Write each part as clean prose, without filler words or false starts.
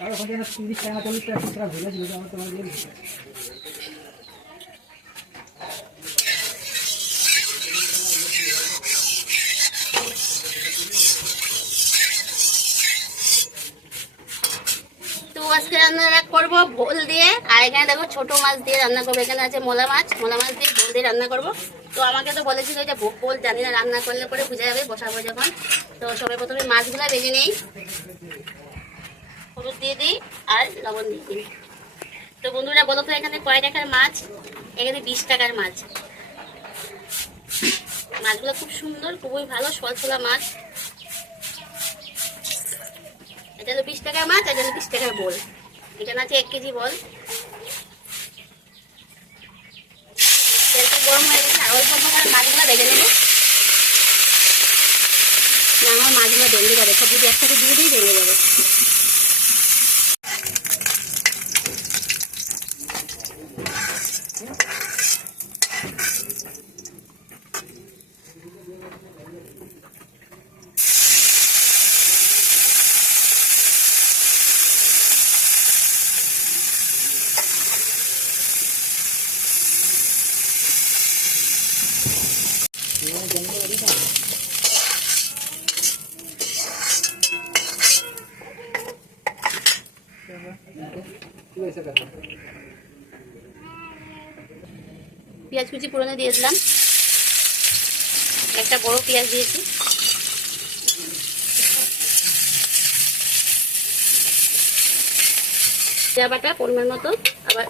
আজকে রান্না করবো ভোল দিয়ে, আর এখানে দেখো ছোট মাছ দিয়ে রান্না করবো। এখানে আছে মোলা মাছ দিয়ে ভোল দিয়ে রান্না করবো। তো আমাকে তো বলেছিল যে ভোল জানি না, রান্না করলে পরে বুঝে যাবে বসাবো যখন। তো সবাই প্রথমে মাছগুলো ভেজে নেই, হলুদ দিয়ে দিই আর লবণ দিয়ে দিই। তো বন্ধুরা বলো তো এখানে কয় টাকার মাছ? এখানে 20 টাকার মাছ। মাছগুলো খুব সুন্দর, খুবই ভালো সলসলা মাছ। এটা হলো 20 টাকার মাছ, এটা হলো 20 টাকার বোল। এখানে আছে 1 কেজি বল। তেলটা গরম হয়ে গেছে, আর অল্প মাছগুলো ভেজে নেবো। না আমার মাছগুলো ভেঙে যাবে, সব যদি একসাথে দিয়ে দিই ভেঙে যাবে। পেঁয়াজ কুচি পুরোনো দিয়ে দিলাম, একটা বড় পেঁয়াজ দিয়েছি। জিরা বাটা পরিমাণ মতো, আবার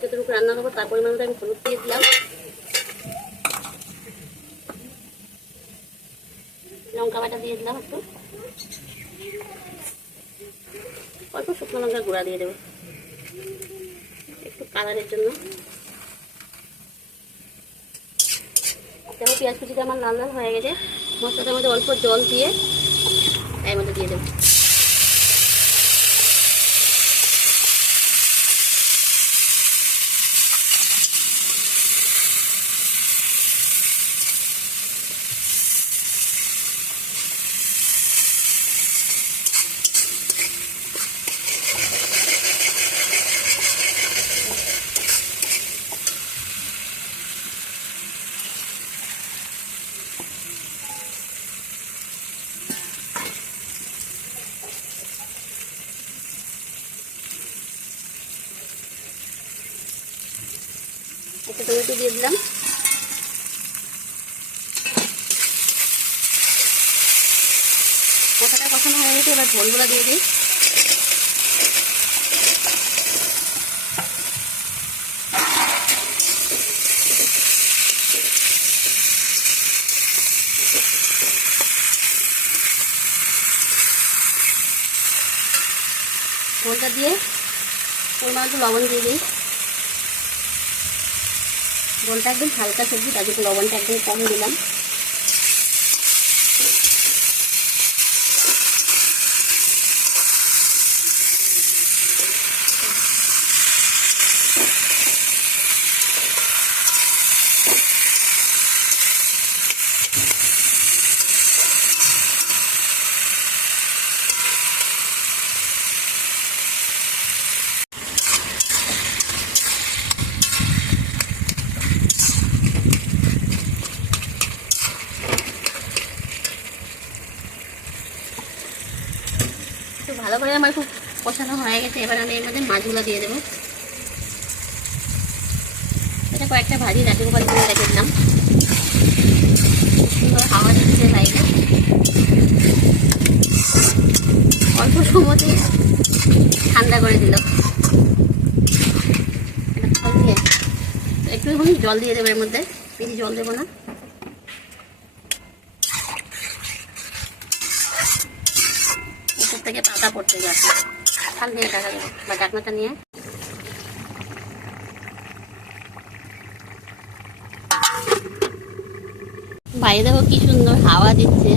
যতটুকু রান্না করবো তার পরিমাণ মতো আমি হলুদ দিয়ে দিলাম। লঙ্কা বাটা দিয়ে দিলাম একটু, অল্প শুকনো লঙ্কার গুঁড়া দিয়ে দেবো একটু কালারের জন্য। দেখো পেঁয়াজ কুচিটা আমার লাল লাল হয়ে গেছে। মশলাটার মধ্যে অল্প জল দিয়ে এর মধ্যে দিয়ে দেবো। একটা টমেটো দিয়ে দিলাম। মশলাটা কষানো হয়ে গেছে, এবার ঝোলগুলো দিয়ে দিই। ঝোলটা দিয়ে পরিমাণ একটু লবণ দিয়ে দিই। ঝোলটা একদম হালকা সবজি, তার জন্য লবণটা একদম কম দিলাম। ভালো করে আমার খুব কষানো হয়ে গেছে। এবার আমি এর মধ্যে মাছগুলো দিয়ে দেবো। এটা কয়েকটা ভাজি রাখি করে রেখে দিলাম। সুন্দর হাওয়া দিচ্ছে বাইরে, অল্প সময়তে ঠান্ডা করে দিল। একটু জল দিয়ে দেবো এর মধ্যে, বেশি জল দেবো না। থেকে পাতা পড়তে যাচ্ছে, খাল দিয়ে টাকা দেবো বা ডাকনাটা নিয়ে। বাইরে দেখো কি সুন্দর হাওয়া দিচ্ছে।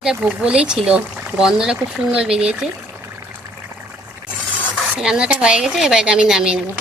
এটা ভোগ বলেই ছিল, গন্ধটা খুব সুন্দর বেরিয়েছে। রান্নাটা হয়ে গেছে, এবার আমি নামিয়ে নেবো।